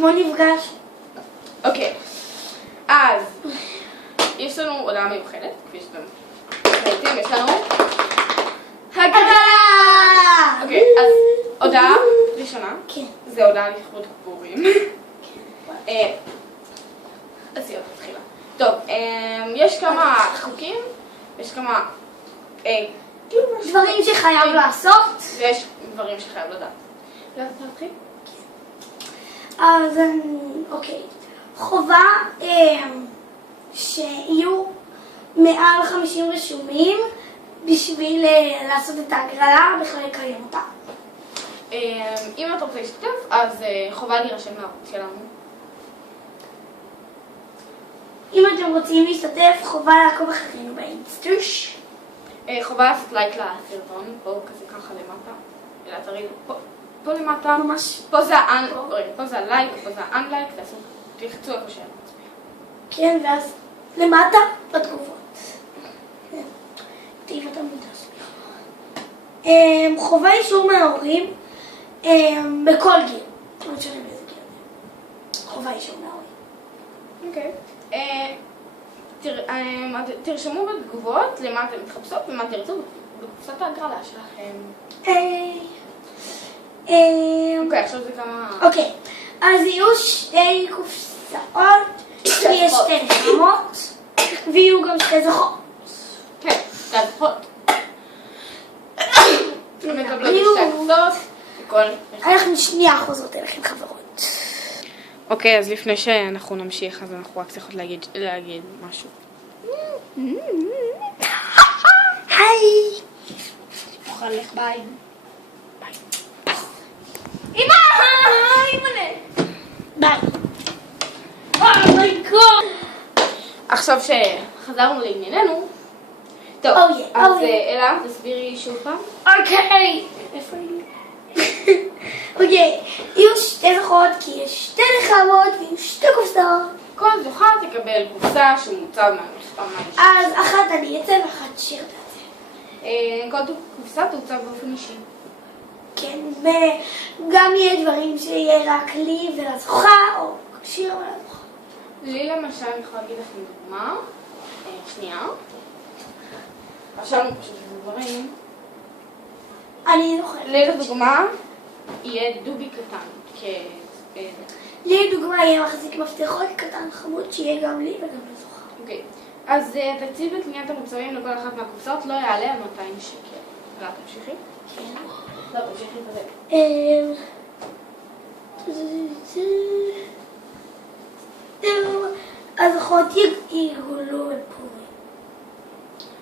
אתמול נפגש. אוקיי, אז יש לנו הודעה מיוחדת, כפי שאתם ראיתם, יש לנו הגרלה! אוקיי, אז הודעה ראשונה, זה הודעה לכבוד פורים. אז יאללה, תתחילה. טוב, יש כמה חוקים, יש כמה דברים שחייב לעשות. ויש דברים שחייב לדעת. אתה תתחיל? אז אוקיי, חובה שיהיו מעל 50 רשומים בשביל לעשות את ההגרלה, בכלל לקיים אותה. אם אתה רוצה להשתתף, אז חובה להירשם לערוץ שלנו. אם אתם רוצים להשתתף, חובה לעקוב אחרינו באינסטוש. חובה לעשות לייק לסרטון, פה כזה ככה למטה. אלא תראי, פה למטה. ממש. פה זה הלייק, פה זה האנלייק, תלחצו איפה שאתם רוצים. כן, ואז למטה בתגובות. תראי אתה מודע. חובה אישור מההורים בכל גיל. לא משנה באיזה גיל. חובה אישור מההורים. אוקיי. תרשמו בתגובות למה אתם מתחפשות ומה תרצו בקופסת ההגרלה שלכם. אוקיי, עכשיו זה כמה... אוקיי, אז יהיו שתי קופסאות, ויש שתי נחמות, ויהיו גם שתי זוכות. כן, שתי זוכות. מקבלות שתי קופסאות. אנחנו שנייה חוזרות אליכם חברות. אוקיי, אז לפני שאנחנו נמשיך, אז אנחנו רק צריכות להגיד משהו. היי! נוכל לך ביי. ביי. אמא! אמא! ביי. אומייגוד! עכשיו שחזרנו לענייננו, טוב, אז אלה, תסבירי שוב פעם. אוקיי. איפה היא? אוקיי, יהיו שתי זוכות כי יש שתי נחמות ויהיו שתי קופסאות. כל זוכה תקבל קופסה שמוצב מהמכתב מהאישי. אז אחת אני אצא ואחת שיר תעשה. כל קופסה תוצב באופן אישי. כן, וגם יהיה דברים שיהיה רק לי ולזוכה, או שיר ולזוכה. לי למשל אני יכולה להגיד לכם דוגמה. שנייה. עכשיו אני פשוט דברים. אני זוכרת. לי לדוגמה יהיה דובי קטן. לי לדוגמה יהיה מחזיק מפתחות קטן חמוד שיהיה גם לי וגם לזוכה. אוקיי. אז תקציב לקניית המוצרים לכל אחת מהקופסאות לא יעלה על 200 שקל. לא, תמשיכי? כן. לא, תמשיכי בזה. הזוכות יגולו על פורים.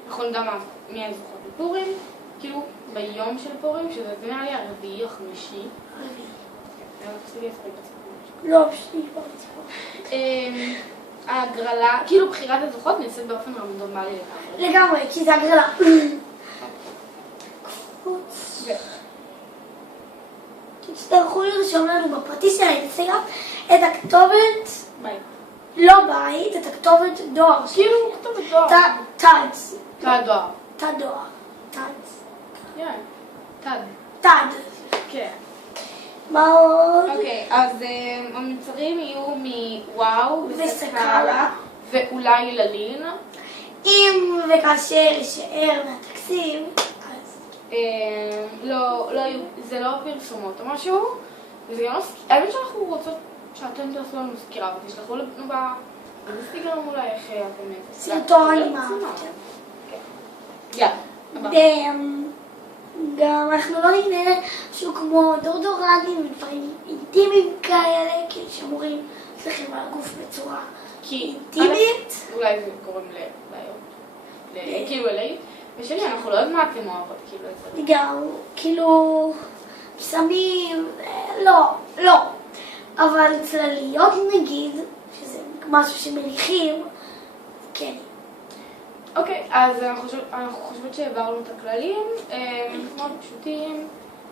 אנחנו נדע מי הזוכות בפורים, כאילו ביום של פורים, שזה נראה לי הרביעי או חמישי. לא, פשוט נשבר לצפות. ההגרלה, כאילו בחירת הזוכות נעשית באופן רנדומלי לגמרי. לגמרי, כי זה הגרלה. תצטרכו לרשום לנו בפרטי של האינסטגרם את הכתובת, לא בית, את הכתובת דואר. כאילו כתובת דואר. תד. תד דואר. תד דואר. תד. תד. כן. מה עוד? אוקיי, אז המוצרים יהיו מוואו וסקאלה ואולי ללין. אם וכאשר יישאר מהתקציב, אז... זה לא פרסומות או משהו. וזה גם לא... האמת שאנחנו רוצות שאתם תעשו לנו סקירה ותשלחו לנו באינסטגרם אולי איך אתם... סרטון עם יאללה. גם אנחנו לא נקנה משהו כמו דורדורנים ודברים אינטימיים כאלה, כי שאמורים צריכים על הגוף בצורה אינטימית. אולי זה קוראים לבעיות, כאילו אליי. ושני, אנחנו לא יודעים מה אתם אוהבות, כאילו את זה. גם, כאילו, שמים, לא. אבל צלליות נגיד, שזה משהו שמניחים, כן. אוקיי, אז אנחנו חושבות שהעברנו את הכללים, מאוד פשוטים,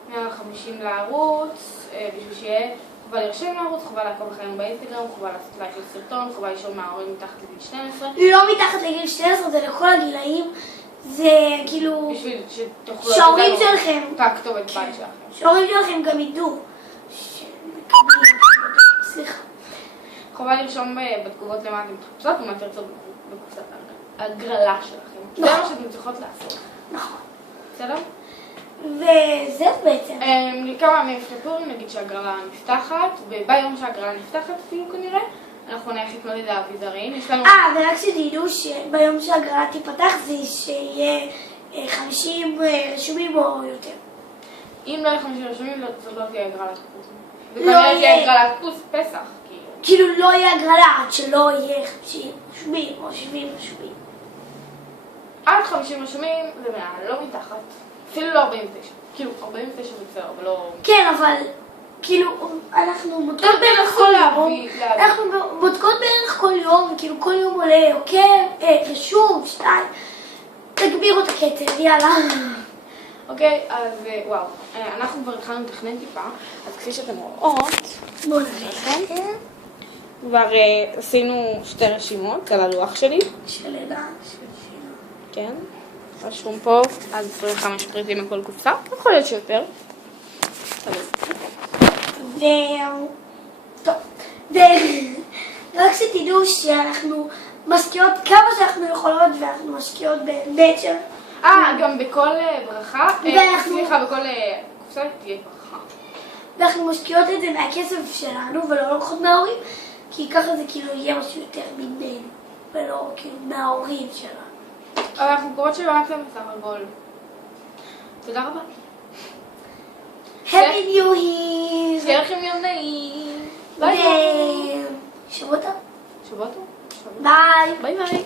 150 לערוץ, בשביל שיהיה חובה להירשם לערוץ, חובה לעקוב אחרינו באינסטגרם, חובה לעשות לייק לסרטון, חובה לשאול מההורים מתחת לגיל 12. לא מתחת לגיל 12, זה לכל הגילאים, זה כאילו... בשביל שתוכלו... שההורים שלכם... את הכתובת בית שלכם. שההורים שלכם גם ידעו שמקבלים... סליחה. חובה לרשום בתגובות למה אתם מחפשות ומה תרצו בקופסת הגרלה שלכם. זה מה שאתם צריכות לעשות. נכון. בסדר? וזהו בעצם. כמה ימים לפני פורים נגיד שהגרלה נפתחת, וביום שהגרלה נפתחת אפילו כנראה, אנחנו נלך לקנות את האביזרים. יש לנו... ורק שתדעו שביום שהגרלה תיפתח זה שיהיה 50 רשומים או יותר. אם לא יהיה 50 רשומים, זאת לא תהיה הגרלת קורס. לא וכנראה תהיה יהיה. הגרלת קורס פסח, כאילו לא יהיה הגרלה עד שלא יהיה 50 רשומים או 70 רשומים. עד 50 רשומים זה מעל, לא מתחת. אפילו לא 49. כאילו 49 בסדר, אבל לא... כן, אבל כאילו אנחנו בודקות בערך כל יום. אנחנו בודקות בערך כל יום, כאילו כל יום עולה, אוקיי? רשום, 2. תגבירו את הקצב, יאללה. אוקיי, אז וואו. אנחנו כבר התחלנו לתכנן טיפה, אז כפי שאתם רואות, בואו נראה. כבר עשינו 2 רשימות על הלוח שלי. של לידה, של שינה. כן. רשום פה עד 25 פריטים מכל קופסה, יכול להיות שיותר. טוב, ורק שתדעו שאנחנו משקיעות כמה שאנחנו יכולות ואנחנו משקיעות באמת של... גם בכל ברכה, סליחה, בכל קופסה תהיה ברכה. ואנחנו משקיעות את זה מהכסף שלנו ולא לוקחות מההורים, כי ככה זה כאילו יהיה משהו יותר ממנו, ולא כאילו מההורים שלנו. אבל אנחנו קוראות שבאתם בסך הכל. תודה רבה. Happy New Year! שיהיה לכם יום נעים. ביי ביי. שבוע טוב. שבוע טוב. ביי. ביי ביי.